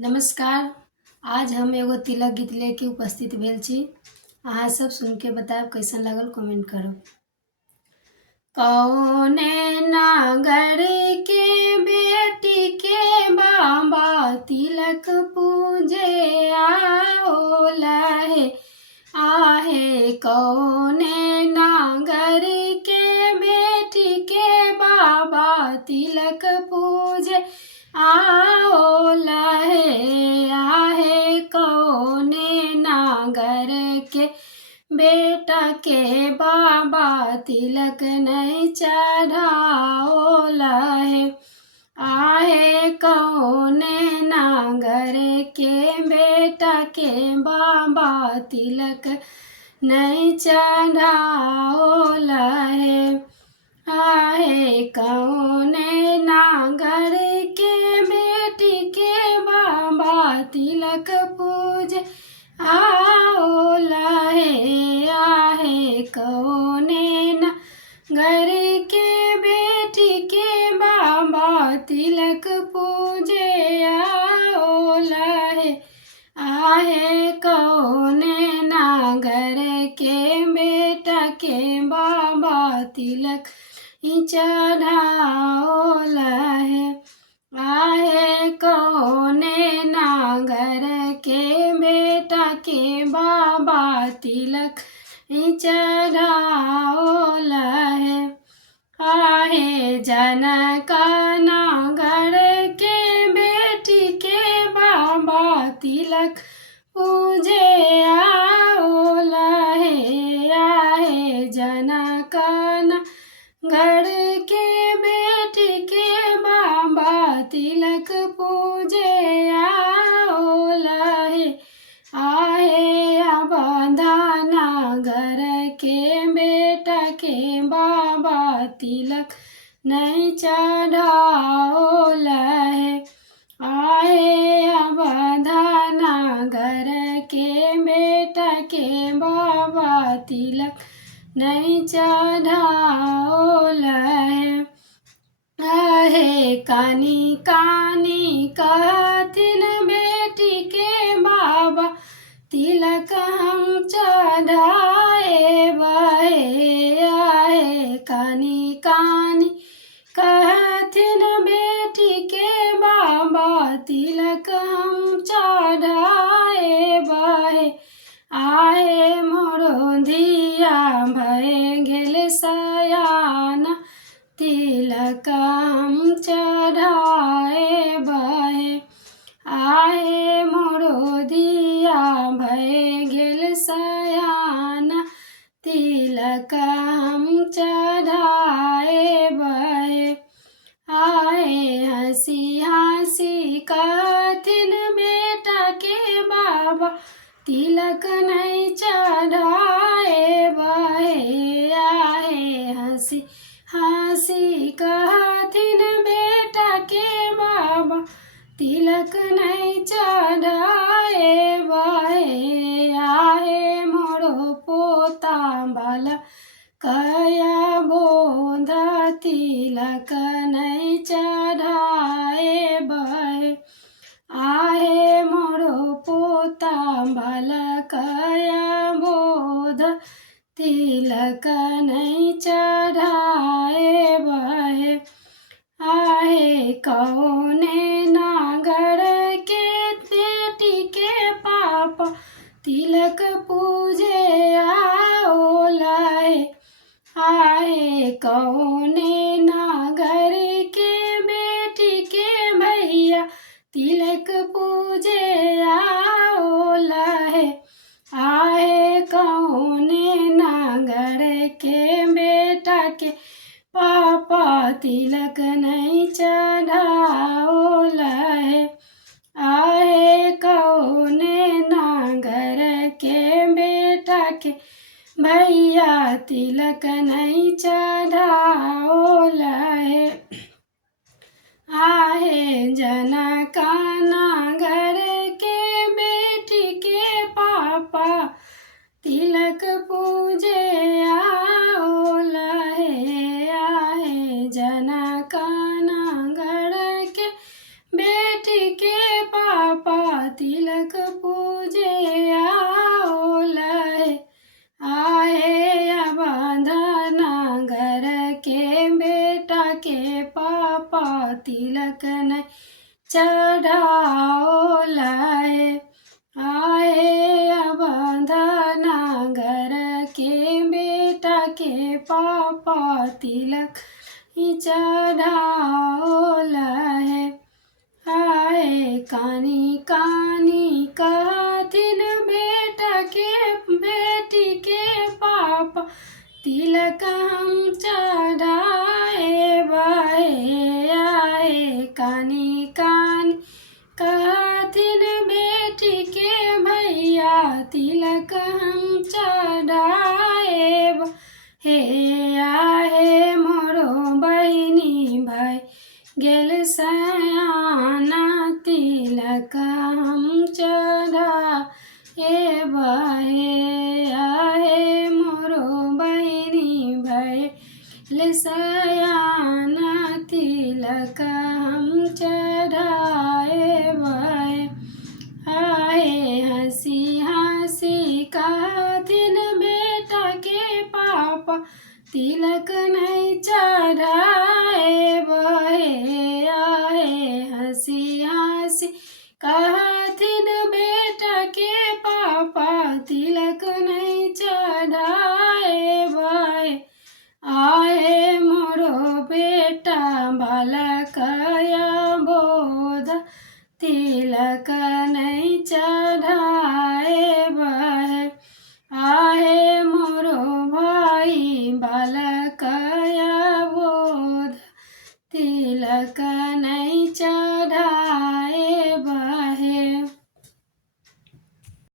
नमस्कार। आज हम एगो तिलक गीत लेके उपस्थित भेल छी। अहाँ सब सुन के बतायब कैसन लागल, कमेंट करब। कौने नागर के बेटी के बाबा तिलक पूजे आओ आहे। कौने नागर के बेटी के बाबा तिलक पूजे आओ आहे। कौने नागर के बेटा के बाबा तिलक नहीं चढ़ाओ आहे। कौने नागर के बेटा के बाबा तिलक नहीं चढ़ाओ आहे। कौने नागर के बेटी के बाबा तिलक पूजे आओ आहे। कौने नागर के बेटी के बाबा तिलक पूजे आओ आहे। कौने नागर के बेटा के बाबा तिलक चढ़ाओ आहे। कौने नागर के बेटा के बाबा तिलक चढ़ाओ आहे। जनका नागर के बेटी के बाबा तिलक पूजे आओ आहे। जनका नागर के बेटी के बाबा तिलक पूजे आओ आहे। अवधा नागर के बेटा के बाबा तिलक नहीं चढ़ाओ आहे। अवधा नागर के बेटा के बाबा तिलक नहीं चढ़ाओ आहे। कानी कानी कहथिन बेटी के बाबा तिलक हम चढ़ाए आहे। कानी कानी कहथिन बेटी के बाबा तिलक हम चढ़ाए आहे। मोरो धिया भय गेल सयाना तिलक हम चढ़ाए आहे। मोरो धिया भय गेल सयाना तिलक हम चढ़ाए आहे। हंसी हंसी कहथिन बेटा के बाबा तिलक नहीं चढ़ाए आहे। हंसी हंसी कहथिन बेटा के बाबा तिलक नहीं चढ़ाए आहे। मोरो पोता बाला कया बोध तिलक नहीं चढ़ाए आहे। मोरो पोता बाला कया बोध तिलक नहीं चढ़ाए आहे। कौने नागर के बेटी के पापा तिलक पूजे आओ आहे। कौने नागर के बेटी के भैया तिलक पूजे आओ आहे। कौने नागर के बेटा के पापा तिलक नहीं चढ़ाओ आहे। कौने नागर के बेटा के भैया तिलक नहीं चढ़ाओ आहे। जनका नागर के बेटी के पापा तिलक पूजे आओ आहे। जनका नागर के बेटी के पापा तिलक पूजे आओ लय, आए बंधना घर के बेटा के पापा तिलक नहीं चढ़ाओ लय, आए बंधना घर के बेटा के पापा तिलक नहीं चढ़ाओ लय, आए कानी कानी कहथिन बेटा के बेटी के पापा तिलक हम चढ़ाए बहे, आए कानी कानी कहथिन बेटी के भैया तिलक हम चढ़ाए हे, आहे मोरो बहिनी भाई गेल सयाना तिलक हम चढ़ाए बहे, आहे मोरो बहिनी भाई गेल सयाना तिलक हम चढ़ाए बहे, आए हंसी हंसी कहथिन बेटा के पापा तिलक नहीं चढ़ाए बहे, आए हंसी हंसी कहथिन बेटा के पापा तिलक नहीं चढ़ाए बहे, आए मोरो बेटा बालक बोध तिलक